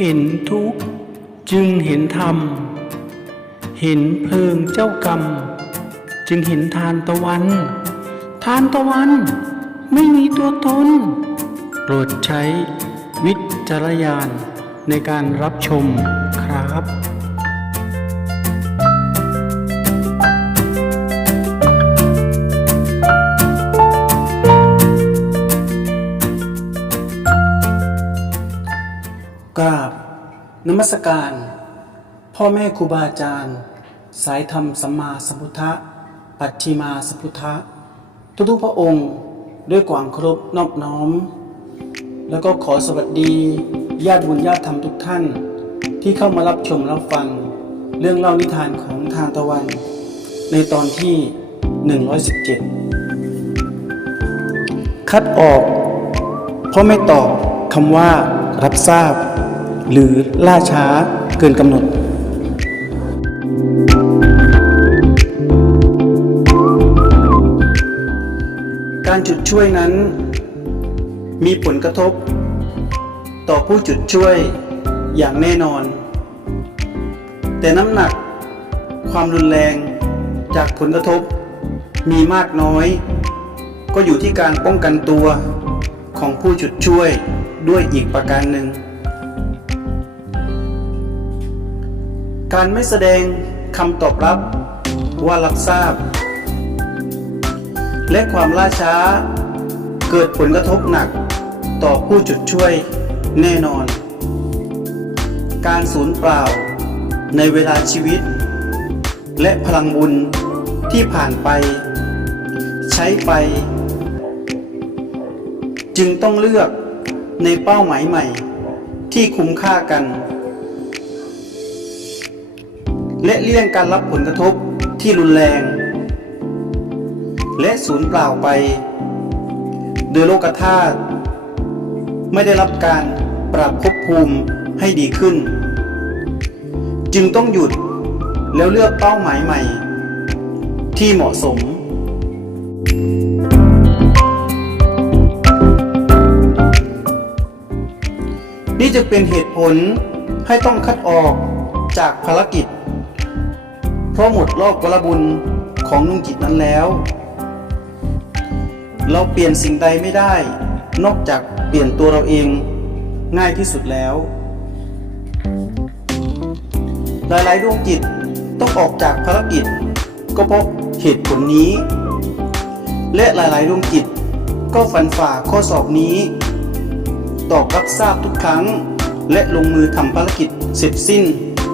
เห็นทุกข์จึงเห็นธรรม เห็นเพลิงเจ้ากรรม จึงเห็นทานตะวัน ทานตะวันไม่มีตัวตน โปรดใช้วิจารยานในการรับชมครับ กราบนมัสการ พ่อแม่ครูบาอาจารย์ สายธรรมสัมมาสัมพุทธะปัจฉิมาสัมพุทธะทุกๆพระองค์ด้วยความเคารพนอบน้อม แล้วก็ขอสวัสดีญาติบุญญาติธรรมทุกท่าน ที่เข้ามารับชมรับฟัง เรื่องเล่านิทานของทานตะวัน ในตอนที่ 117 คัดออก เพราะไม่ตอบคำว่ารับทราบ หรือล่าช้าเกินกำหนด การจุดช่วยนั้น มีผลกระทบ ต่อผู้จุดช่วยอย่างแน่นอน แต่น้ำหนักความรุนแรงจากผลกระทบมีมากน้อย ก็อยู่ที่การป้องกันตัวของผู้จุดช่วยด้วยอีกประการหนึ่ง การไม่แสดงคำตอบรับว่ารับทราบ และความล่าช้า เกิดผลกระทบหนักต่อผู้จุดช่วยแน่นอน การสูญเปล่าในเวลาชีวิต และพลังบุญที่ผ่านไป ใช้ไป จึงต้องเลือกในเป้าหมายใหม่ที่คุ้มค่ากัน และเลี่ยงการรับผลกระทบที่รุนแรง และสูญเปล่าไป โดยโลกธาตุไม่ได้รับการปรับภพภูมิให้ดีขึ้น จึงต้องหยุดแล้วเลือกเป้าหมายใหม่ ที่เหมาะสมนี่จะเป็นเหตุผลให้ต้องคัดออกจากภารกิจ เพราะหมดรอบวรบุญของนุ่งจิตนั้นแล้ว เราเปลี่ยนสิ่งใดไม่ได้ นอกจากเปลี่ยนตัวเราเองง่ายที่สุดแล้ว หลายๆดวงจิตต้องออกจากภารกิจ ก็เพราะเหตุผลนี้ และหลายๆดวงจิตก็ฝันฝ่าข้อสอบนี้ ตอบรับทราบทุกครั้ง และลงมือทำภารกิจเสร็จสิ้น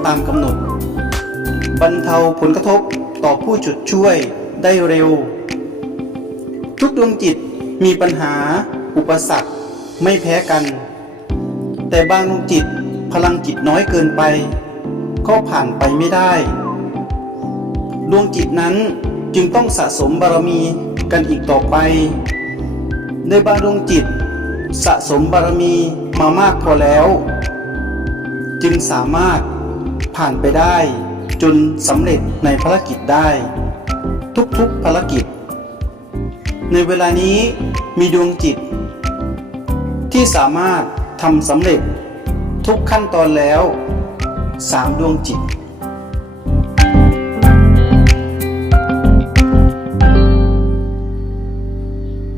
ตามกำหนด บรรเทาผลกระทบต่อผู้จุดช่วยได้เร็ว ทุกดวงจิตมีปัญหาอุปสรรคไม่แพ้กัน แต่บางดวงจิตพลังจิตน้อยเกินไป ก็ผ่านไปไม่ได้ ดวงจิตนั้นจึงต้องสะสมบารมีกันอีกต่อไป ในบางดวงจิต สะสมบารมีมามากพอแล้ว จึงสามารถผ่านไปได้ จนสำเร็จในภารกิจได้ ทุกๆภารกิจ ในเวลานี้มีดวงจิต ที่สามารถทำสำเร็จทุกขั้นตอนแล้วสามดวงจิต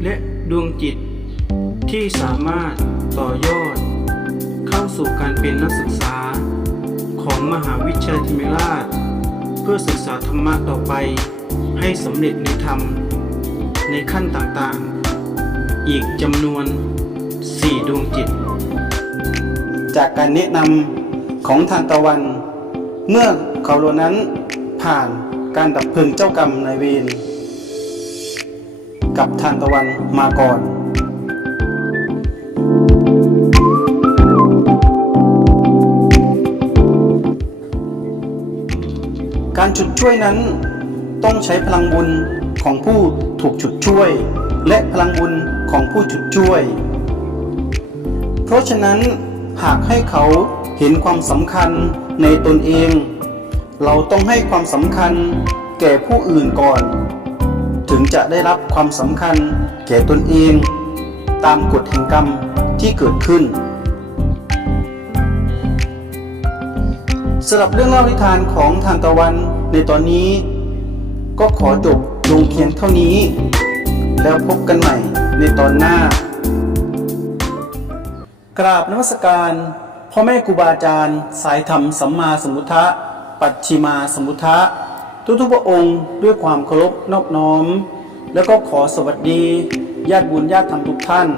และดวงจิต ที่สามารถต่อยอด เข้าสู่การเป็นนักศึกษา งมหาวิทยาลัยธรรมราช เพื่อศึกษาธรรมะต่อไปให้สำเร็จในธรรม ในขั้นต่างๆ อีกจำนวน 4 ดวงจิต จากการแนะนำของทานตะวัน เมื่อเขาเหล่านั้นผ่านการดับเพลิงเจ้ากรรมนายเวรกับทานตะวันมาก่อน การจุดช่วยนั้น ต้องใช้พลังบุญของผู้ถูกจุดช่วย และพลังบุญของผู้จุดช่วย เพราะฉะนั้นหากให้เขาเห็นความสำคัญในตนเอง เราต้องให้ความสำคัญแก่ผู้อื่นก่อน ถึงจะได้รับความสำคัญแก่ตนเอง ตามกฎแห่งกรรมที่เกิดขึ้น สำหรับเรื่องเล่านิทานของทานตะวันในตอนนี้ ก็ขอจบลงเพียงเท่านี้ แล้วพบกันใหม่ในตอนหน้า กราบนมัสการพ่อแม่ครูบาอาจารย์ สายธรรมสัมมาสัมพุทธะ ปัจฉิมาสัมพุทธะทุกทุกๆพระองค์ด้วยความเคารพนอบน้อม แล้วก็ขอสวัสดี ญาติบุญญาติธรรมทุกท่าน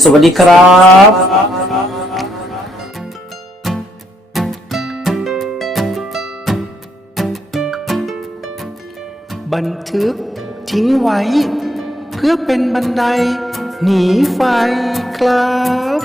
สวัสดีครับ บันทึกทิ้งไว้ เพื่อเป็นบันไดหนีไฟครับ